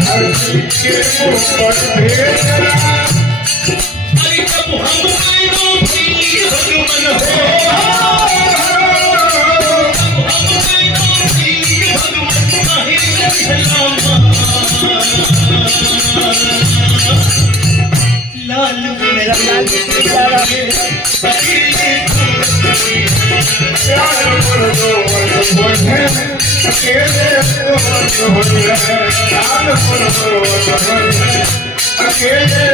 धरती के ऊपर भेजना अरे कब हम आएगा भी भगवान हो कब हम आएगा भी भगवान काहे लाल मेरा लाल प्यारा प्यार करो बंधे अकेले प्यार करो बंधे अकेले